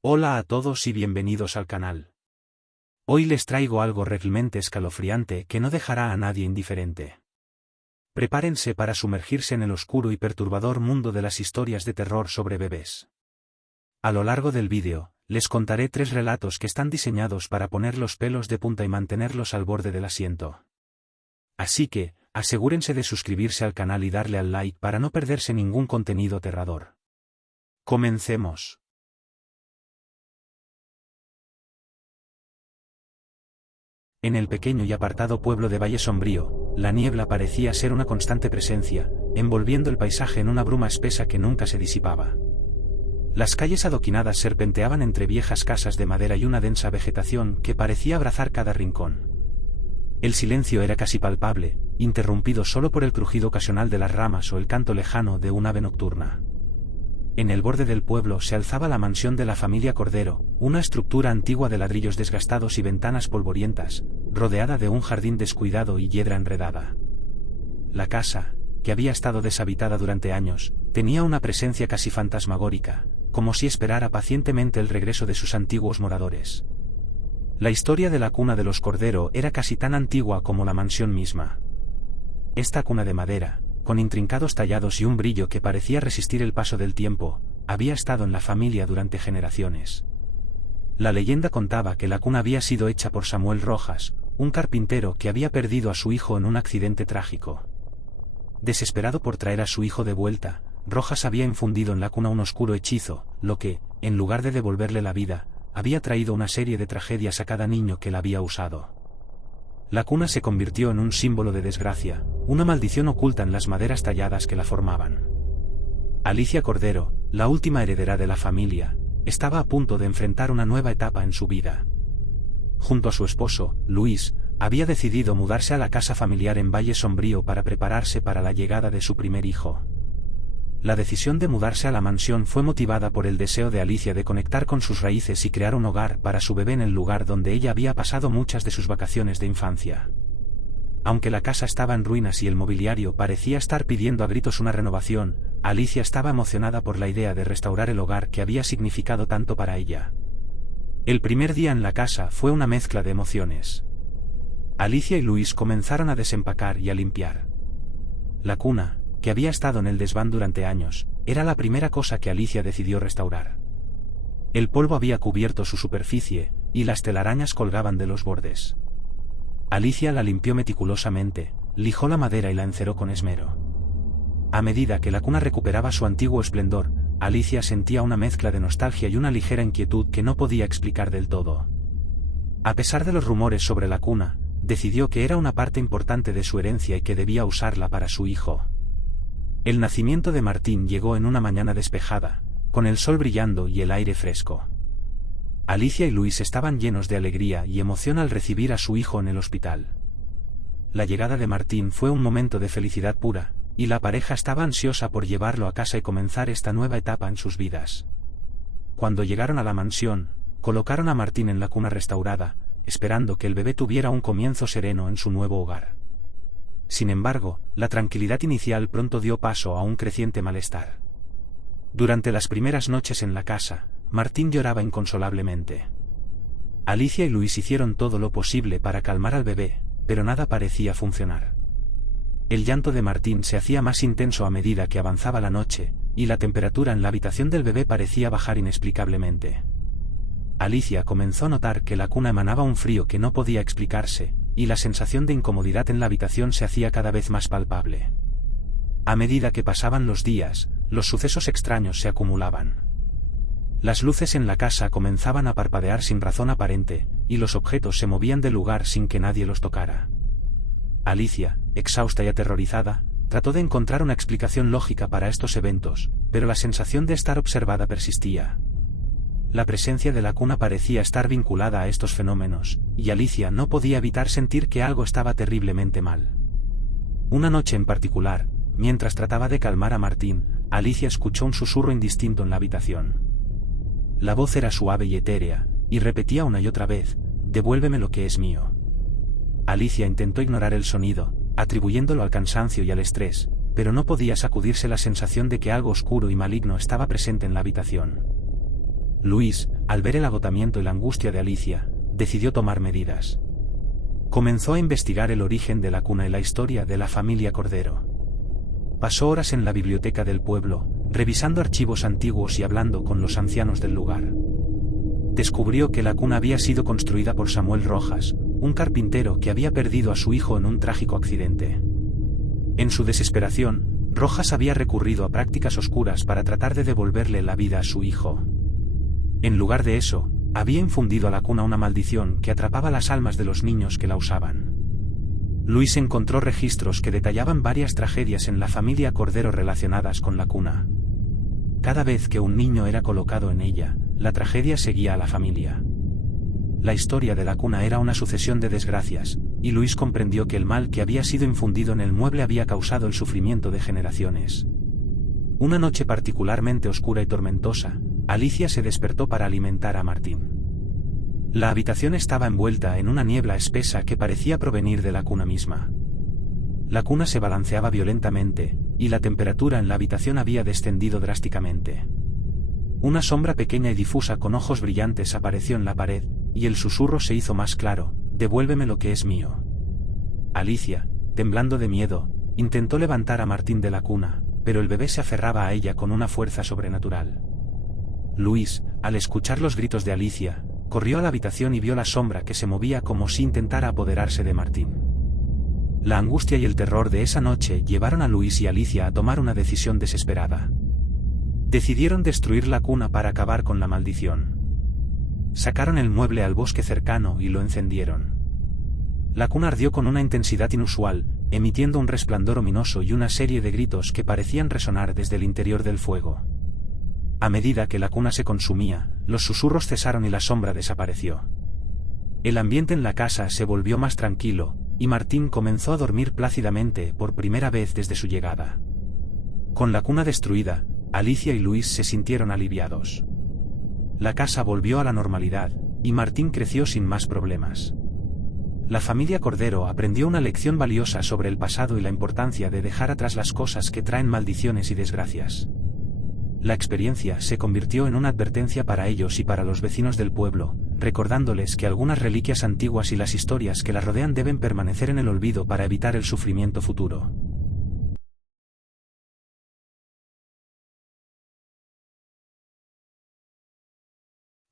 Hola a todos y bienvenidos al canal. Hoy les traigo algo realmente escalofriante que no dejará a nadie indiferente. Prepárense para sumergirse en el oscuro y perturbador mundo de las historias de terror sobre bebés. A lo largo del vídeo, les contaré 3 relatos que están diseñados para poner los pelos de punta y mantenerlos al borde del asiento. Así que, asegúrense de suscribirse al canal y darle al like para no perderse ningún contenido aterrador. Comencemos. En el pequeño y apartado pueblo de Valle Sombrío, la niebla parecía ser una constante presencia, envolviendo el paisaje en una bruma espesa que nunca se disipaba. Las calles adoquinadas serpenteaban entre viejas casas de madera y una densa vegetación que parecía abrazar cada rincón. El silencio era casi palpable, interrumpido solo por el crujido ocasional de las ramas o el canto lejano de un ave nocturna. En el borde del pueblo se alzaba la mansión de la familia Cordero, una estructura antigua de ladrillos desgastados y ventanas polvorientas, rodeada de un jardín descuidado y hiedra enredada. La casa, que había estado deshabitada durante años, tenía una presencia casi fantasmagórica, como si esperara pacientemente el regreso de sus antiguos moradores. La historia de la cuna de los Cordero era casi tan antigua como la mansión misma. Esta cuna de madera, con intrincados tallados y un brillo que parecía resistir el paso del tiempo, había estado en la familia durante generaciones. La leyenda contaba que la cuna había sido hecha por Samuel Rojas, un carpintero que había perdido a su hijo en un accidente trágico. Desesperado por traer a su hijo de vuelta, Rojas había infundido en la cuna un oscuro hechizo, lo que, en lugar de devolverle la vida, había traído una serie de tragedias a cada niño que la había usado. La cuna se convirtió en un símbolo de desgracia, una maldición oculta en las maderas talladas que la formaban. Alicia Cordero, la última heredera de la familia, estaba a punto de enfrentar una nueva etapa en su vida. Junto a su esposo, Luis, había decidido mudarse a la casa familiar en Valle Sombrío para prepararse para la llegada de su primer hijo. La decisión de mudarse a la mansión fue motivada por el deseo de Alicia de conectar con sus raíces y crear un hogar para su bebé en el lugar donde ella había pasado muchas de sus vacaciones de infancia. Aunque la casa estaba en ruinas y el mobiliario parecía estar pidiendo a gritos una renovación, Alicia estaba emocionada por la idea de restaurar el hogar que había significado tanto para ella. El primer día en la casa fue una mezcla de emociones. Alicia y Luis comenzaron a desempacar y a limpiar. La cuna, que había estado en el desván durante años, era la primera cosa que Alicia decidió restaurar. El polvo había cubierto su superficie, y las telarañas colgaban de los bordes. Alicia la limpió meticulosamente, lijó la madera y la enceró con esmero. A medida que la cuna recuperaba su antiguo esplendor, Alicia sentía una mezcla de nostalgia y una ligera inquietud que no podía explicar del todo. A pesar de los rumores sobre la cuna, decidió que era una parte importante de su herencia y que debía usarla para su hijo. El nacimiento de Martín llegó en una mañana despejada, con el sol brillando y el aire fresco. Alicia y Luis estaban llenos de alegría y emoción al recibir a su hijo en el hospital. La llegada de Martín fue un momento de felicidad pura, y la pareja estaba ansiosa por llevarlo a casa y comenzar esta nueva etapa en sus vidas. Cuando llegaron a la mansión, colocaron a Martín en la cuna restaurada, esperando que el bebé tuviera un comienzo sereno en su nuevo hogar. Sin embargo, la tranquilidad inicial pronto dio paso a un creciente malestar. Durante las primeras noches en la casa, Martín lloraba inconsolablemente. Alicia y Luis hicieron todo lo posible para calmar al bebé, pero nada parecía funcionar. El llanto de Martín se hacía más intenso a medida que avanzaba la noche, y la temperatura en la habitación del bebé parecía bajar inexplicablemente. Alicia comenzó a notar que la cuna emanaba un frío que no podía explicarse, y la sensación de incomodidad en la habitación se hacía cada vez más palpable. A medida que pasaban los días, los sucesos extraños se acumulaban. Las luces en la casa comenzaban a parpadear sin razón aparente, y los objetos se movían del lugar sin que nadie los tocara. Alicia, exhausta y aterrorizada, trató de encontrar una explicación lógica para estos eventos, pero la sensación de estar observada persistía. La presencia de la cuna parecía estar vinculada a estos fenómenos, y Alicia no podía evitar sentir que algo estaba terriblemente mal. Una noche en particular, mientras trataba de calmar a Martín, Alicia escuchó un susurro indistinto en la habitación. La voz era suave y etérea, y repetía una y otra vez: «Devuélveme lo que es mío». Alicia intentó ignorar el sonido, atribuyéndolo al cansancio y al estrés, pero no podía sacudirse la sensación de que algo oscuro y maligno estaba presente en la habitación. Luis, al ver el agotamiento y la angustia de Alicia, decidió tomar medidas. Comenzó a investigar el origen de la cuna y la historia de la familia Cordero. Pasó horas en la biblioteca del pueblo, revisando archivos antiguos y hablando con los ancianos del lugar. Descubrió que la cuna había sido construida por Samuel Rojas, un carpintero que había perdido a su hijo en un trágico accidente. En su desesperación, Rojas había recurrido a prácticas oscuras para tratar de devolverle la vida a su hijo. En lugar de eso, había infundido a la cuna una maldición que atrapaba las almas de los niños que la usaban. Luis encontró registros que detallaban varias tragedias en la familia Cordero relacionadas con la cuna. Cada vez que un niño era colocado en ella, la tragedia seguía a la familia. La historia de la cuna era una sucesión de desgracias, y Luis comprendió que el mal que había sido infundido en el mueble había causado el sufrimiento de generaciones. Una noche particularmente oscura y tormentosa, Alicia se despertó para alimentar a Martín. La habitación estaba envuelta en una niebla espesa que parecía provenir de la cuna misma. La cuna se balanceaba violentamente, y la temperatura en la habitación había descendido drásticamente. Una sombra pequeña y difusa con ojos brillantes apareció en la pared, y el susurro se hizo más claro: «Devuélveme lo que es mío». Alicia, temblando de miedo, intentó levantar a Martín de la cuna, pero el bebé se aferraba a ella con una fuerza sobrenatural. Luis, al escuchar los gritos de Alicia, corrió a la habitación y vio la sombra que se movía como si intentara apoderarse de Martín. La angustia y el terror de esa noche llevaron a Luis y Alicia a tomar una decisión desesperada. Decidieron destruir la cuna para acabar con la maldición. Sacaron el mueble al bosque cercano y lo encendieron. La cuna ardió con una intensidad inusual, emitiendo un resplandor ominoso y una serie de gritos que parecían resonar desde el interior del fuego. A medida que la cuna se consumía, los susurros cesaron y la sombra desapareció. El ambiente en la casa se volvió más tranquilo, y Martín comenzó a dormir plácidamente por primera vez desde su llegada. Con la cuna destruida, Alicia y Luis se sintieron aliviados. La casa volvió a la normalidad, y Martín creció sin más problemas. La familia Cordero aprendió una lección valiosa sobre el pasado y la importancia de dejar atrás las cosas que traen maldiciones y desgracias. La experiencia se convirtió en una advertencia para ellos y para los vecinos del pueblo, recordándoles que algunas reliquias antiguas y las historias que las rodean deben permanecer en el olvido para evitar el sufrimiento futuro.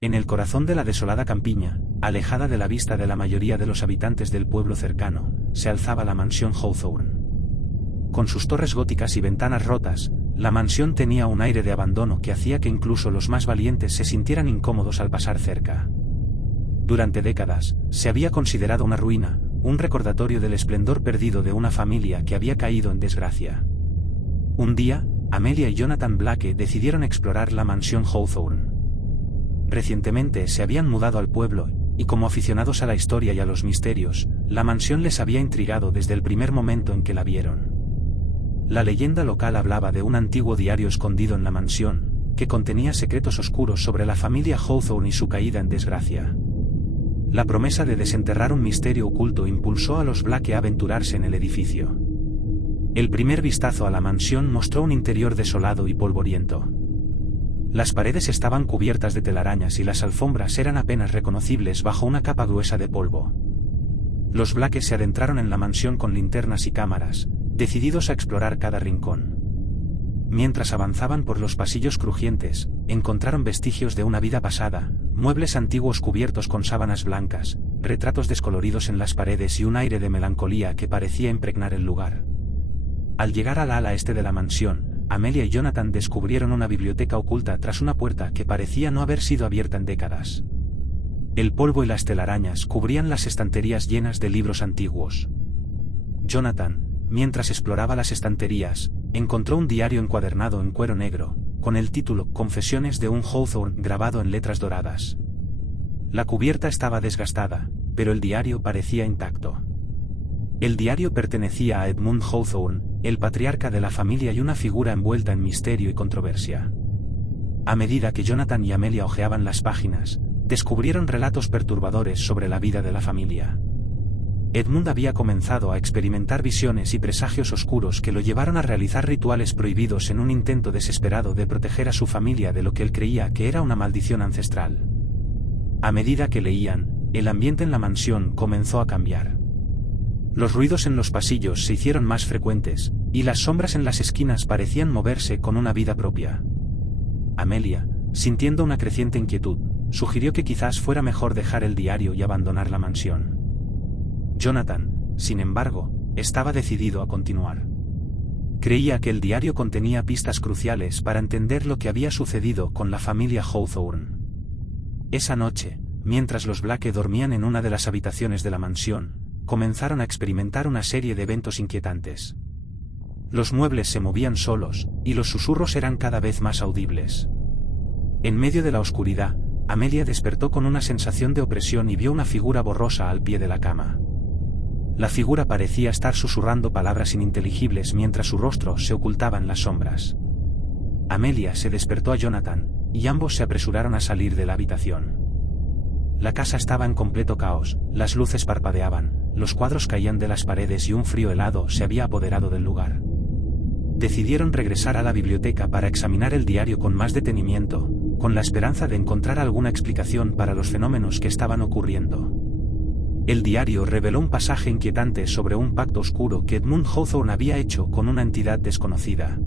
En el corazón de la desolada campiña, alejada de la vista de la mayoría de los habitantes del pueblo cercano, se alzaba la mansión Hawthorne. Con sus torres góticas y ventanas rotas, la mansión tenía un aire de abandono que hacía que incluso los más valientes se sintieran incómodos al pasar cerca. Durante décadas, se había considerado una ruina, un recordatorio del esplendor perdido de una familia que había caído en desgracia. Un día, Amelia y Jonathan Blake decidieron explorar la mansión Hawthorne. Recientemente se habían mudado al pueblo, y como aficionados a la historia y a los misterios, la mansión les había intrigado desde el primer momento en que la vieron. La leyenda local hablaba de un antiguo diario escondido en la mansión, que contenía secretos oscuros sobre la familia Hawthorne y su caída en desgracia. La promesa de desenterrar un misterio oculto impulsó a los Blake a aventurarse en el edificio. El primer vistazo a la mansión mostró un interior desolado y polvoriento. Las paredes estaban cubiertas de telarañas y las alfombras eran apenas reconocibles bajo una capa gruesa de polvo. Los Blake se adentraron en la mansión con linternas y cámaras, decididos a explorar cada rincón. Mientras avanzaban por los pasillos crujientes, encontraron vestigios de una vida pasada, muebles antiguos cubiertos con sábanas blancas, retratos descoloridos en las paredes y un aire de melancolía que parecía impregnar el lugar. Al llegar al ala este de la mansión, Amelia y Jonathan descubrieron una biblioteca oculta tras una puerta que parecía no haber sido abierta en décadas. El polvo y las telarañas cubrían las estanterías llenas de libros antiguos. Jonathan, mientras exploraba las estanterías, encontró un diario encuadernado en cuero negro, con el título Confesiones de un Hawthorne grabado en letras doradas. La cubierta estaba desgastada, pero el diario parecía intacto. El diario pertenecía a Edmund Hawthorne, el patriarca de la familia y una figura envuelta en misterio y controversia. A medida que Jonathan y Amelia hojeaban las páginas, descubrieron relatos perturbadores sobre la vida de la familia. Edmund había comenzado a experimentar visiones y presagios oscuros que lo llevaron a realizar rituales prohibidos en un intento desesperado de proteger a su familia de lo que él creía que era una maldición ancestral. A medida que leían, el ambiente en la mansión comenzó a cambiar. Los ruidos en los pasillos se hicieron más frecuentes, y las sombras en las esquinas parecían moverse con una vida propia. Amelia, sintiendo una creciente inquietud, sugirió que quizás fuera mejor dejar el diario y abandonar la mansión. Jonathan, sin embargo, estaba decidido a continuar. Creía que el diario contenía pistas cruciales para entender lo que había sucedido con la familia Hawthorne. Esa noche, mientras los Blake dormían en una de las habitaciones de la mansión, comenzaron a experimentar una serie de eventos inquietantes. Los muebles se movían solos, y los susurros eran cada vez más audibles. En medio de la oscuridad, Amelia despertó con una sensación de opresión y vio una figura borrosa al pie de la cama. La figura parecía estar susurrando palabras ininteligibles mientras su rostro se ocultaba en las sombras. Amelia se despertó a Jonathan, y ambos se apresuraron a salir de la habitación. La casa estaba en completo caos, las luces parpadeaban, los cuadros caían de las paredes y un frío helado se había apoderado del lugar. Decidieron regresar a la biblioteca para examinar el diario con más detenimiento, con la esperanza de encontrar alguna explicación para los fenómenos que estaban ocurriendo. El diario reveló un pasaje inquietante sobre un pacto oscuro que Edmund Hawthorne había hecho con una entidad desconocida.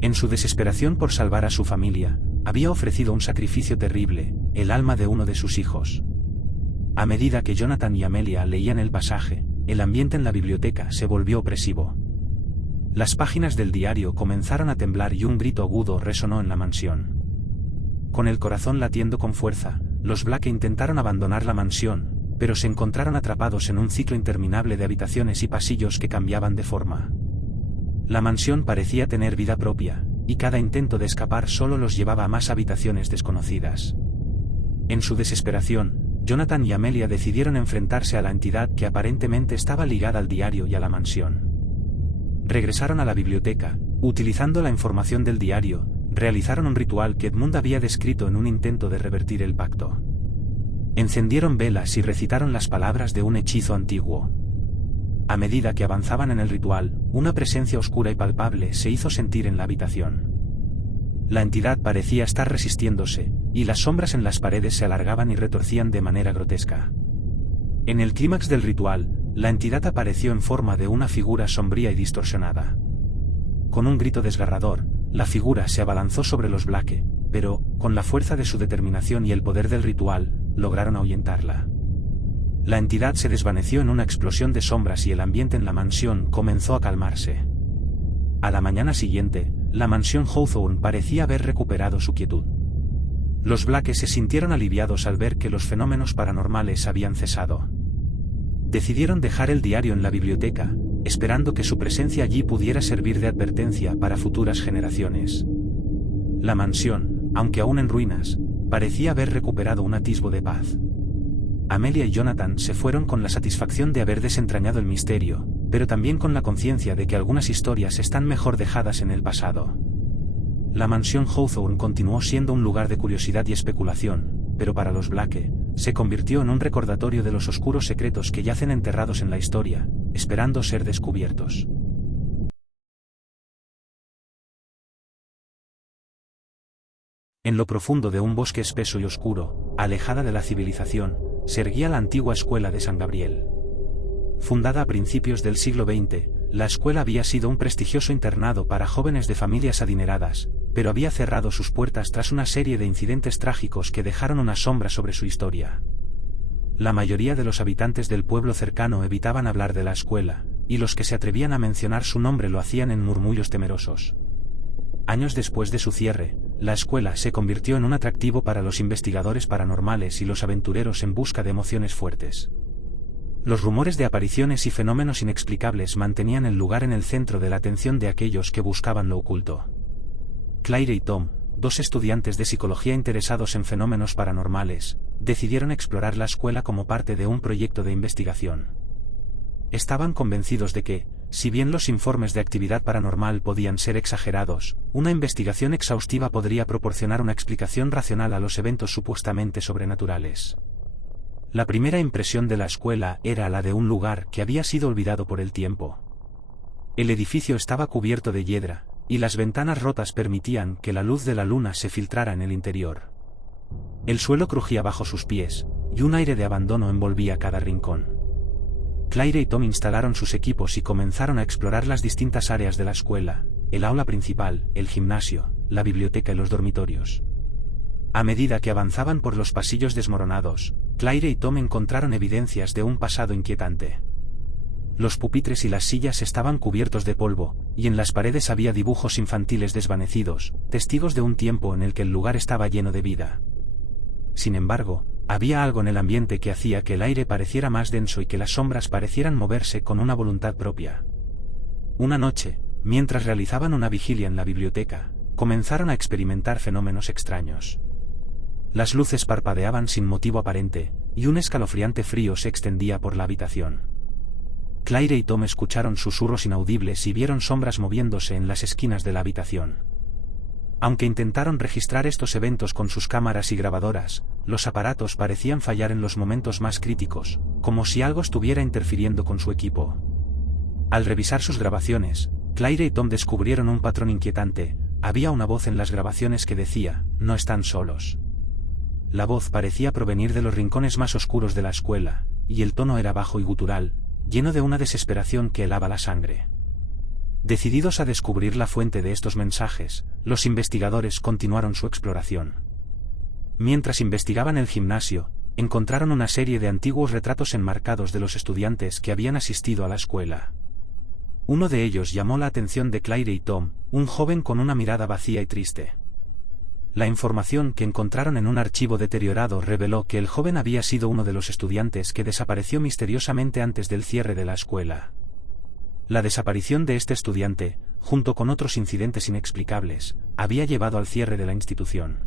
En su desesperación por salvar a su familia, había ofrecido un sacrificio terrible, el alma de uno de sus hijos. A medida que Jonathan y Amelia leían el pasaje, el ambiente en la biblioteca se volvió opresivo. Las páginas del diario comenzaron a temblar y un grito agudo resonó en la mansión. Con el corazón latiendo con fuerza, los Blake intentaron abandonar la mansión, pero se encontraron atrapados en un ciclo interminable de habitaciones y pasillos que cambiaban de forma. La mansión parecía tener vida propia, y cada intento de escapar solo los llevaba a más habitaciones desconocidas. En su desesperación, Jonathan y Amelia decidieron enfrentarse a la entidad que aparentemente estaba ligada al diario y a la mansión. Regresaron a la biblioteca, utilizando la información del diario, realizaron un ritual que Edmund había descrito en un intento de revertir el pacto. Encendieron velas y recitaron las palabras de un hechizo antiguo. A medida que avanzaban en el ritual, una presencia oscura y palpable se hizo sentir en la habitación. La entidad parecía estar resistiéndose, y las sombras en las paredes se alargaban y retorcían de manera grotesca. En el clímax del ritual, la entidad apareció en forma de una figura sombría y distorsionada. Con un grito desgarrador, la figura se abalanzó sobre los Blake, pero, con la fuerza de su determinación y el poder del ritual, lograron ahuyentarla. La entidad se desvaneció en una explosión de sombras y el ambiente en la mansión comenzó a calmarse. A la mañana siguiente, la mansión Hawthorne parecía haber recuperado su quietud. Los Blake se sintieron aliviados al ver que los fenómenos paranormales habían cesado. Decidieron dejar el diario en la biblioteca, esperando que su presencia allí pudiera servir de advertencia para futuras generaciones. La mansión, aunque aún en ruinas, parecía haber recuperado un atisbo de paz. Amelia y Jonathan se fueron con la satisfacción de haber desentrañado el misterio, pero también con la conciencia de que algunas historias están mejor dejadas en el pasado. La mansión Hawthorne continuó siendo un lugar de curiosidad y especulación, pero para los Blake, se convirtió en un recordatorio de los oscuros secretos que yacen enterrados en la historia, esperando ser descubiertos. En lo profundo de un bosque espeso y oscuro, alejada de la civilización, se erguía la antigua escuela de San Gabriel. Fundada a principios del siglo XX, la escuela había sido un prestigioso internado para jóvenes de familias adineradas, pero había cerrado sus puertas tras una serie de incidentes trágicos que dejaron una sombra sobre su historia. La mayoría de los habitantes del pueblo cercano evitaban hablar de la escuela, y los que se atrevían a mencionar su nombre lo hacían en murmullos temerosos. Años después de su cierre, la escuela se convirtió en un atractivo para los investigadores paranormales y los aventureros en busca de emociones fuertes. Los rumores de apariciones y fenómenos inexplicables mantenían el lugar en el centro de la atención de aquellos que buscaban lo oculto. Claire y Tom, dos estudiantes de psicología interesados en fenómenos paranormales, decidieron explorar la escuela como parte de un proyecto de investigación. Estaban convencidos de que, si bien los informes de actividad paranormal podían ser exagerados, una investigación exhaustiva podría proporcionar una explicación racional a los eventos supuestamente sobrenaturales. La primera impresión de la escuela era la de un lugar que había sido olvidado por el tiempo. El edificio estaba cubierto de hiedra, y las ventanas rotas permitían que la luz de la luna se filtrara en el interior. El suelo crujía bajo sus pies, y un aire de abandono envolvía cada rincón. Claire y Tom instalaron sus equipos y comenzaron a explorar las distintas áreas de la escuela, el aula principal, el gimnasio, la biblioteca y los dormitorios. A medida que avanzaban por los pasillos desmoronados, Claire y Tom encontraron evidencias de un pasado inquietante. Los pupitres y las sillas estaban cubiertos de polvo, y en las paredes había dibujos infantiles desvanecidos, testigos de un tiempo en el que el lugar estaba lleno de vida. Sin embargo, había algo en el ambiente que hacía que el aire pareciera más denso y que las sombras parecieran moverse con una voluntad propia. Una noche, mientras realizaban una vigilia en la biblioteca, comenzaron a experimentar fenómenos extraños. Las luces parpadeaban sin motivo aparente, y un escalofriante frío se extendía por la habitación. Claire y Tom escucharon susurros inaudibles y vieron sombras moviéndose en las esquinas de la habitación. Aunque intentaron registrar estos eventos con sus cámaras y grabadoras, los aparatos parecían fallar en los momentos más críticos, como si algo estuviera interfiriendo con su equipo. Al revisar sus grabaciones, Claire y Tom descubrieron un patrón inquietante. Había una voz en las grabaciones que decía, "No están solos". La voz parecía provenir de los rincones más oscuros de la escuela, y el tono era bajo y gutural, lleno de una desesperación que helaba la sangre. Decididos a descubrir la fuente de estos mensajes, los investigadores continuaron su exploración. Mientras investigaban el gimnasio, encontraron una serie de antiguos retratos enmarcados de los estudiantes que habían asistido a la escuela. Uno de ellos llamó la atención de Claire y Tom, un joven con una mirada vacía y triste. La información que encontraron en un archivo deteriorado reveló que el joven había sido uno de los estudiantes que desapareció misteriosamente antes del cierre de la escuela. La desaparición de este estudiante, junto con otros incidentes inexplicables, había llevado al cierre de la institución.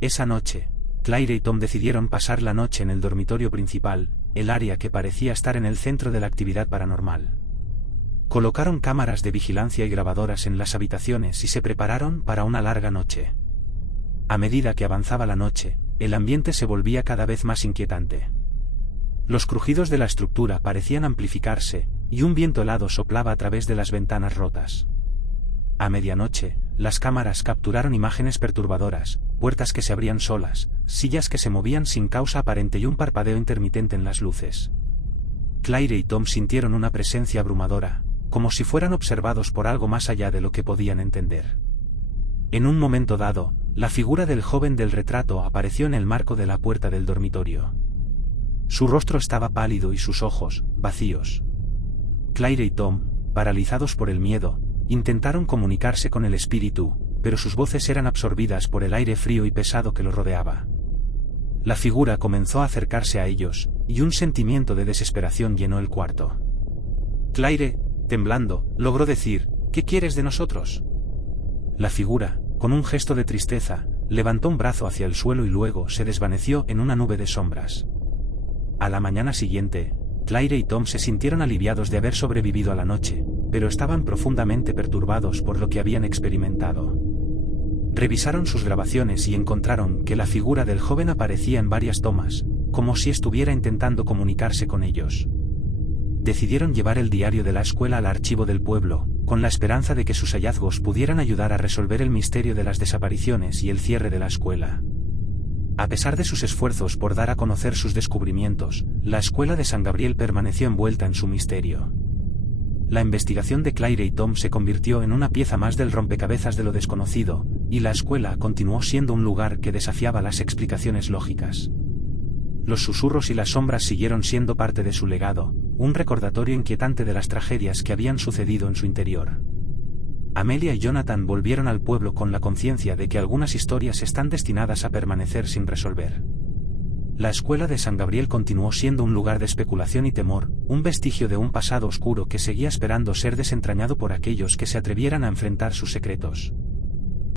Esa noche, Claire y Tom decidieron pasar la noche en el dormitorio principal, el área que parecía estar en el centro de la actividad paranormal. Colocaron cámaras de vigilancia y grabadoras en las habitaciones y se prepararon para una larga noche. A medida que avanzaba la noche, el ambiente se volvía cada vez más inquietante. Los crujidos de la estructura parecían amplificarse, y un viento helado soplaba a través de las ventanas rotas. A medianoche, las cámaras capturaron imágenes perturbadoras, puertas que se abrían solas, sillas que se movían sin causa aparente y un parpadeo intermitente en las luces. Claire y Tom sintieron una presencia abrumadora, como si fueran observados por algo más allá de lo que podían entender. En un momento dado, la figura del joven del retrato apareció en el marco de la puerta del dormitorio. Su rostro estaba pálido y sus ojos, vacíos. Claire y Tom, paralizados por el miedo, intentaron comunicarse con el espíritu, pero sus voces eran absorbidas por el aire frío y pesado que los rodeaba. La figura comenzó a acercarse a ellos, y un sentimiento de desesperación llenó el cuarto. Claire, temblando, logró decir, ¿qué quieres de nosotros? La figura, con un gesto de tristeza, levantó un brazo hacia el suelo y luego se desvaneció en una nube de sombras. A la mañana siguiente, Claire y Tom se sintieron aliviados de haber sobrevivido a la noche, pero estaban profundamente perturbados por lo que habían experimentado. Revisaron sus grabaciones y encontraron que la figura del joven aparecía en varias tomas, como si estuviera intentando comunicarse con ellos. Decidieron llevar el diario de la escuela al archivo del pueblo, con la esperanza de que sus hallazgos pudieran ayudar a resolver el misterio de las desapariciones y el cierre de la escuela. A pesar de sus esfuerzos por dar a conocer sus descubrimientos, la escuela de San Gabriel permaneció envuelta en su misterio. La investigación de Claire y Tom se convirtió en una pieza más del rompecabezas de lo desconocido, y la escuela continuó siendo un lugar que desafiaba las explicaciones lógicas. Los susurros y las sombras siguieron siendo parte de su legado, un recordatorio inquietante de las tragedias que habían sucedido en su interior. Amelia y Jonathan volvieron al pueblo con la conciencia de que algunas historias están destinadas a permanecer sin resolver. La escuela de San Gabriel continuó siendo un lugar de especulación y temor, un vestigio de un pasado oscuro que seguía esperando ser desentrañado por aquellos que se atrevieran a enfrentar sus secretos.